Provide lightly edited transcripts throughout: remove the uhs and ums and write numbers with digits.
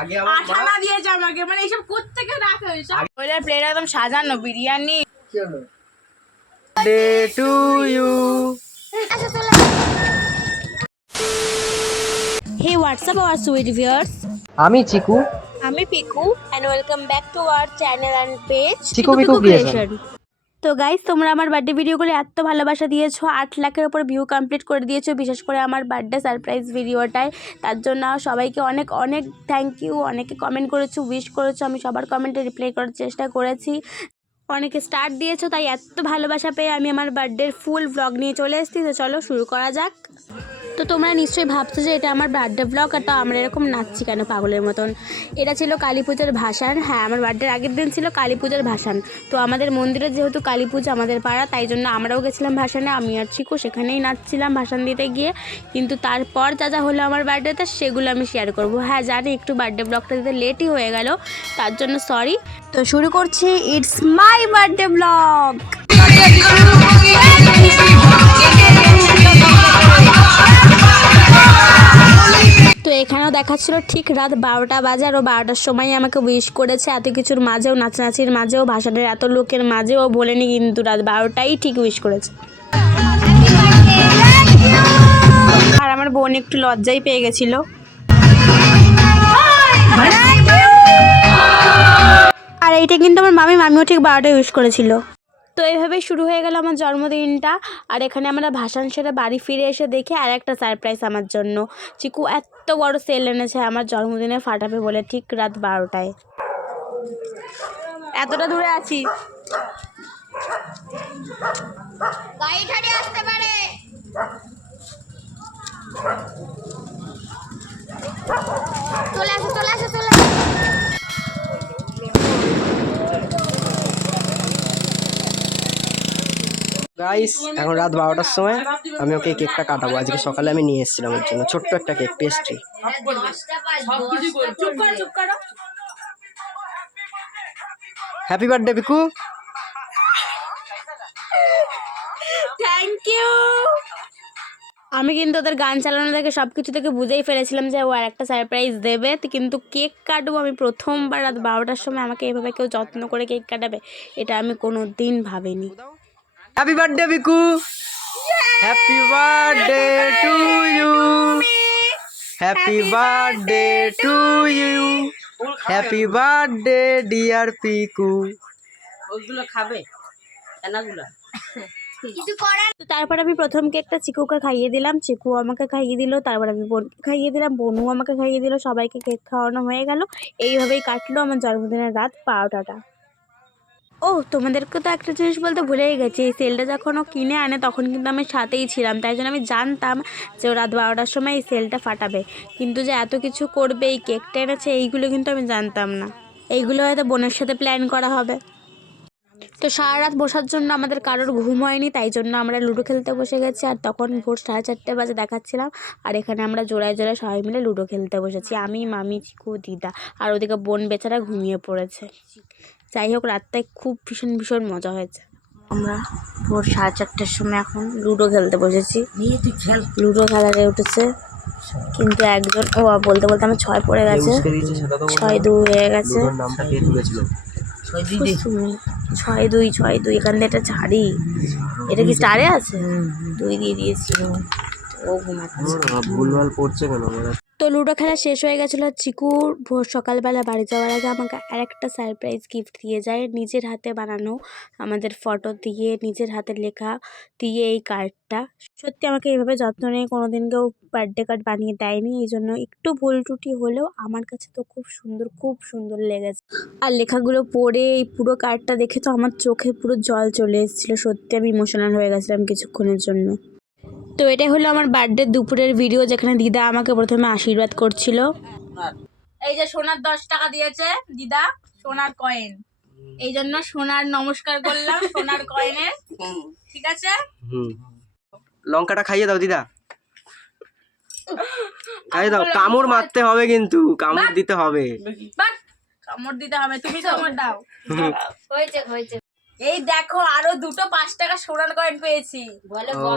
আগে আমার আঠানা দিয়েছে আমাকে, মানে এইসব কোত্থেকে রাখা হয়েছে ওইটা প্লেট একদম সাজানো biryani. Day to you. Hey what's up our sweet viewers, আমি চিকু, আমি Piku and welcome back to our channel and page Chiku Piku creation. তো গাইস, তোমরা আমার বার্থডে ভিডিওগুলো এত ভালোবাসা দিয়েছো, 8 লাখের উপর ভিউ কমপ্লিট করে দিয়েছো, বিশেষ করে আমার বার্থডে সারপ্রাইজ ভিডিওটায়। তার জন্য সবাইকে অনেক অনেক থ্যাংক ইউ। অনেকে কমেন্ট করেছো, উইশ করেছো, আমি সবার কমেন্টে রিপ্লাই করার চেষ্টা করেছি। অনেকে স্টার দিয়েছো, তাই এত ভালোবাসা পেয়ে আমি আমার বার্থডের ফুল ব্লগ নিয়ে চলে এসেছি। তো চলো শুরু করা যাক। তো তোমরা নিশ্চয়ই ভাবছো যে এটা আমার বার্থডে ব্লগ, আর তো আমরা এরকম নাচছি কেন পাগলের মতন। এটা ছিল কালী পুজোর ভাসান। হ্যাঁ, আমার বার্থডের আগের দিন ছিল কালী পুজোর ভাসান। তো আমাদের মন্দিরে যেহেতু কালী পুজো আমাদের পাড়া, তাই জন্য আমরাও গেছিলাম ভাসানে। আমি আর চিকু সেখানেই নাচছিলাম ভাসান দিতে গিয়ে। কিন্তু তারপর যা যা হলো আমার বার্থডেতে সেগুলো আমি শেয়ার করব। হ্যাঁ জানি একটু বার্থডে ব্লগটা দিতে লেটই হয়ে গেল, তার জন্য সরি। তো শুরু করছি ইটস মাই বার্থডে ব্লগ। তো এখানেও দেখাচ্ছিল ঠিক রাত 12টা বাজে, আর ও 12টার সময় আমাকে উইশ করেছে। এত কিছুর মাঝেও, নাচানাচির মাঝেও, ভাষণের এত লোকের মাঝেও বলেনি, কিন্তু রাত 12টাই ঠিক উইশ করেছে। আর আমার বোন একটু লজ্জাই পেয়ে গেছিল। আর এইটা কিন্তু আমার মামিও ঠিক 12টায় উইশ করেছিল। তো এইভাবেই শুরু হয়ে গেল আমার জন্মদিনটা। আর এখানে আমরা ভাসান সেরে বাড়ি ফিরে এসে দেখি আর একটা সারপ্রাইজ আমার জন্য। চিকু এত বড় সেল এনেছে আমার জন্মদিনে ফাটাবে বলে, ঠিক রাত 12টায়। এতটা দূরে আছি, আসতে পারে। চলে আসো চলে আসো চলে আসো। গাইস, এখন রাত 12টার সময় আমি ওকে কেকটা কাটাবো। আজকে সকালে আমি নিয়ে এসেছিলাম ওর জন্য ছোট্ট একটা cake, pastry. Happy birthday Piku. Thank you. আমি কিন্তু ওদের গান চালানো থেকে সব কিছু থেকে বুঝেই ফেলেছিলাম যে ও আর একটা সারপ্রাইজ দেবে। কিন্তু কেক কাটবো আমি প্রথমবার রাত 12টার সময়, আমাকে এভাবে কেউ যত্ন করে কেক কাটাবে এটা আমি কোনো দিন ভাবিনি। Happy birthday Piku. Happy birthday to you. Happy birthday to you. Happy birthday dear Piku. ওইগুলো খাবে এনাগুলো। তো তারপর আমি প্রথম কেকটা চিকুকে খাইয়ে দিলাম, চিকু আমাকে খাইয়ে দিল, তারপর আমি বোনকে খাইয়ে দিলাম, বোনও আমাকে খাইয়ে দিল, সবাইকে কেক খাওয়ানো হয়ে গেল। এইভাবেই কাটলো আমার জন্মদিনের রাত 12টাটা। ও তোমাদেরকে তো একটা জিনিস বলতে ভুলেই গেছি, এই সেলটা যখন ও কিনে আনে তখন কিন্তু আমি সাথেই ছিলাম, তাই জন্য আমি জানতাম যে ও রাত 12টার সময় এই সেলটা ফাটাবে। কিন্তু যে এত কিছু করবে, এই কেকটা এনেছে, এইগুলো কিন্তু আমি জানতাম না। এইগুলো হয়তো বোনের সাথে প্ল্যান করা হবে। তো সারা রাত বসার জন্য আমাদের কারোর ঘুম হয়নি, তাই জন্য আমরা লুডো খেলতে বসে গেছি। আর তখন ভোর 4:30 বাজে দেখাচ্ছিলাম। আর এখানে আমরা জোড়ায় জোড়ায় সবাই মিলে লুডো খেলতে বসেছি, আমি, মামি, চিকু, দিদা। আর ওদিকে বোন বেচারা ঘুমিয়ে পড়েছে। যাই হোক, রাতটায় খুব ভীষণ ভীষণ মজা হয়েছে। আমরা ভোর 4:30টার সময় এখন লুডো খেলতে বসেছি। লুডো খেলাতে উঠেছে, কিন্তু একজন বলতে বলতে আমার 6 পড়ে গেছে, 6-2 হয়ে গেছে। 6-2 এখান থেকে একটা ছাড়ি। এটা কি স্টারে আছে? 2 দিয়ে দিয়েছি। ও ঘুমাচ্ছে। ভুলভাল পড়ছে কেন? তো লুডো খেলা শেষ হয়ে গেছিলো। চিকুর ভোর সকালবেলা বাড়ি যাওয়ার আগে আমাকে আরেকটা সারপ্রাইজ গিফট দিয়ে যায়, নিজের হাতে বানানো, আমাদের ফটো দিয়ে, নিজের হাতে লেখা দিয়ে এই কার্ডটা। সত্যি আমাকে এইভাবে যত্ন নিয়ে কোনোদিন কেউ বার্থডে কার্ড বানিয়ে দেয়নি, এই জন্য একটু ভুল ত্রুটি হলেও আমার কাছে তো খুব সুন্দর লেগেছে। আর লেখাগুলো পড়ে এই পুরো কার্ডটা দেখে তো আমার চোখে পুরো জল চলে এসেছিলো। সত্যি আমি ইমোশনাল হয়ে গেছিলাম কিছুক্ষণের জন্য। তো এটাই হলো আমার বার্থডে দুপুরের ভিডিও, যেখানে দিদা আমাকে প্রথমে আশীর্বাদ করছিল। এই যে সোনার 10 টাকা দিয়েছে দিদা, সোনার কয়েন, এই জন্য সোনার নমস্কার করলাম সোনার কয়েনের। ঠিক আছে, লঙ্কাটা খাইয়ে দাও দিদা, খাইয়ে দাও। কামড় মারতে হবে, কিন্তু কামড় দিতে হবে। বাহ, কামড় দিতে হবে, তুমি কামড় দাও। হয়েছে হয়েছে। এই দেখো, আরো দুটো 5 টাকা সোনার কয়েন পেয়েছি।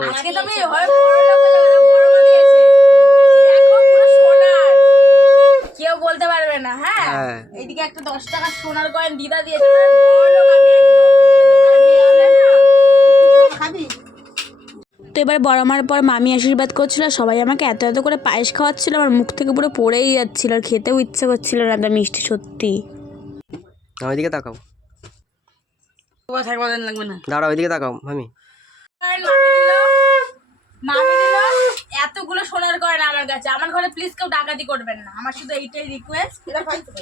আজকে তো আমি হয় বড় লোক হয়ে যাবো, বড় মা দিয়েছে। দেখো পুরো সোনার, কেউ বলতে পারবে করবে না। হ্যাঁ, হ্যাঁ। এইদিকে একটা 10 টাকা সোনার কয়েন দিদা দিয়েছে, বড় লোক আমি একদম। খাবি? তো এবার বড় মার পর মামি আশীর্বাদ করছিল, সবাই আমাকে এত এত করে পায়েস খাওয়াচ্ছিল, আমার মুখ থেকে পুরো পড়েই যাচ্ছিল, আর খেতেও ইচ্ছে করছিল না এত মিষ্টি সত্যি। ওইদিকে তাকাও, লাগবে না, দাঁড়াও ওইদিকে তাকাও মামি। মামি দিল এতগুলো সোনার কয়েন আমার কাছে। আমার ঘরে প্লিজ কেউ ডাকাতি করবেন না, আমার শুধু এইটাই রিকোয়েস্ট।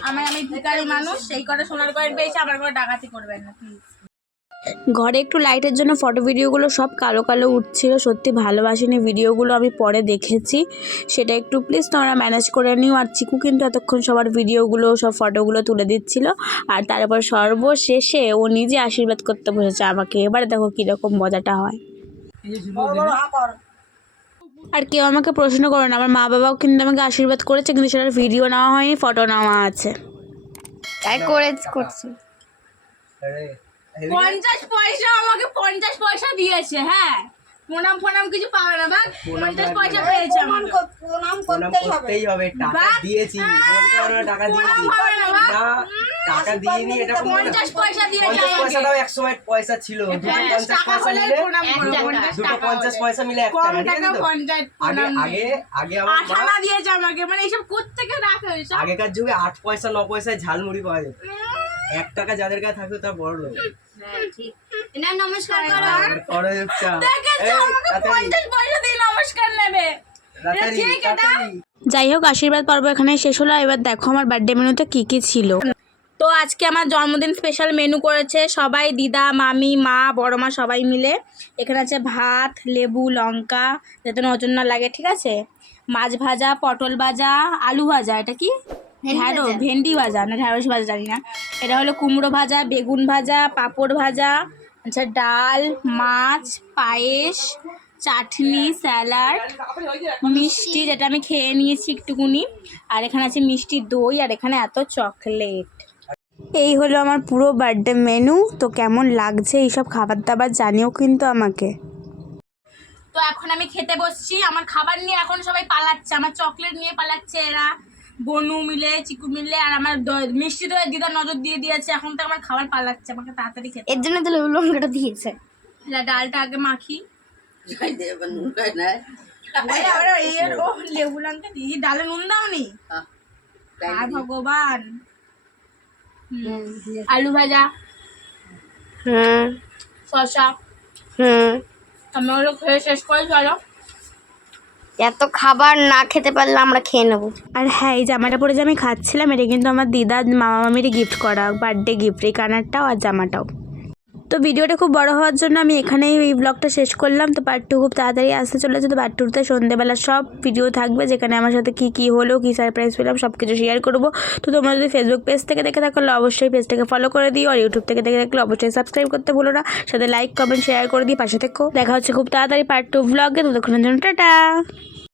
আমি ভিখারি মানুষ, সেই কটা সোনার কয়েন পেয়েছি, আমার ঘরে ডাকাতি করবেন না প্লিজ। ঘরে একটু লাইটের জন্য ফটো ভিডিওগুলো সব কালো কালো উঠছিল, সত্যি ভালোবাসিনি ভিডিওগুলো, আমি পরে দেখেছি, সেটা একটু প্লিজ তোমরা ম্যানেজ করে নিও। আর চিকু কিন্তু এতক্ষণ সবার ভিডিওগুলো সব ফটোগুলো তুলে দিচ্ছিল, আর তারপর সর্বশেষে ও নিজে আশীর্বাদ করতে বসেছে আমাকে। এবারে দেখো কীরকম মজাটা হয়। আর কেউ আমাকে প্রশ্ন করো না, আমার মা বাবাও কিন্তু আমাকে আশীর্বাদ করেছে, কিন্তু সেটার ভিডিও নেওয়া হয়নি, ফটো নেওয়া আছে। তাই করছি। 50 পয়সা আমাকে 50 পয়সা দিয়েছে। হ্যাঁ, প্রণাম ফোনাম কিছু পাবে না, বাট 50 পয়সা পেয়েছে। প্রণাম করতেই হবে, টাকা দিয়েছি, টাকা দিয়েছি না, টাকা দিইনি, এটা 50 পয়সা দিয়েছে। 50 পয়সাটাও 100 পয়সা ছিল, 50 পয়সা মিলে দুটো 50 পয়সা মিলে 1 টাকা আগে আমার মা দিয়েছে আমাকে। মানে এইসব কোত্থেকে রাখে এইসব? আগেকার যুগে 8 পয়সা 9 পয়সায় ঝালমুড়ি পাওয়া যেত, 1 টাকা যাদের কাছে থাকতো তার বড় লোক। নমস্কার করো, যাই হোক আশীর্বাদ পর্ব এখানে শেষ হলো। এবার দেখো আমার বার্থডে মেনুতে কি কি ছিল। তো আজকে আমার জন্মদিন স্পেশাল মেনু করেছে সবাই, দিদা, মামি, মা, বড় মা সবাই মিলে। এখানে আছে ভাত, লেবু, লঙ্কা, যাতে নজর না লাগে, ঠিক আছে, মাছ ভাজা, পটল ভাজা, আলু ভাজা, এটা কি ভেন্ডি ভাজা না ঢ্যাঁড়স ভাজা জানি না, এটা হলো কুমড়ো ভাজা, বেগুন ভাজা, পাঁপড় ভাজা, আচ্ছা ডাল, মাছ, পায়েস, চাটনি, স্যালাড, মিষ্টি যেটা আমি খেয়ে নিয়েছি একটুকুনি, আর এখানে আছে মিষ্টি দই, আর এখানে এত চকলেট। এই হলো আমার পুরো বার্থডে মেনু। তো কেমন লাগছে এইসব খাবার দাবার জানিও কিন্তু আমাকে। তো এখন আমি খেতে বসছি, আমার খাবার নিয়ে এখন সবাই পালাচ্ছে, আমার চকলেট নিয়ে পালাচ্ছে এরা, বনু মিলে, চিকু মিলে, আর আমার মিষ্টি দই দিদা নজর দিয়ে দিয়েছে, এখন তো আমার খাবার পালাচ্ছে, আমাকে তাড়াতাড়ি খেতে। এর জন্য তো লেবু লঙ্কাটা দিয়েছে। ডালটা আগে মাখি, লেবু লঙ্কা দিয়ে ডালে নুন দাওনি, আর ভগবান। আলু ভাজা, শসা, আমি ওগুলো খেয়ে শেষ করে চলো। এত খাবার না খেতে পারলে আমরা খেয়ে নেবো। আর হ্যাঁ, এই জামাটা পরে যে আমি খাচ্ছিলাম, এটা কিন্তু আমার দিদা মামা মামির গিফট করা বার্থডে গিফট, এই কানারটাও আর জামাটাও। তো ভিডিওটা খুব বড় হওয়ার জন্য আমি এখানেই এই ব্লগটা শেষ করলাম। তো পার্ট 2 খুব তাড়াতাড়ি আসতে চলেছে। তো পার্ট 2তে সন্ধ্যেবেলা সব ভিডিও থাকবে, যেখানে আমার সাথে কী হলো, কী সারপ্রাইজ পেলাম, সব কিছু শেয়ার করবো। তো তোমরা যদি ফেসবুক পেজ থেকে দেখে থাকলে অবশ্যই পেজটাকে ফলো করে দিও, আর ইউটিউব থেকে দেখে থাকলে অবশ্যই সাবস্ক্রাইব করতে ভুলো না, সাথে লাইক কমেন্ট শেয়ার করে দিই, পাশে থেকো। দেখা হচ্ছে খুব তাড়াতাড়ি পার্ট 2 ব্লগে। ততক্ষণের জন্য টাটা।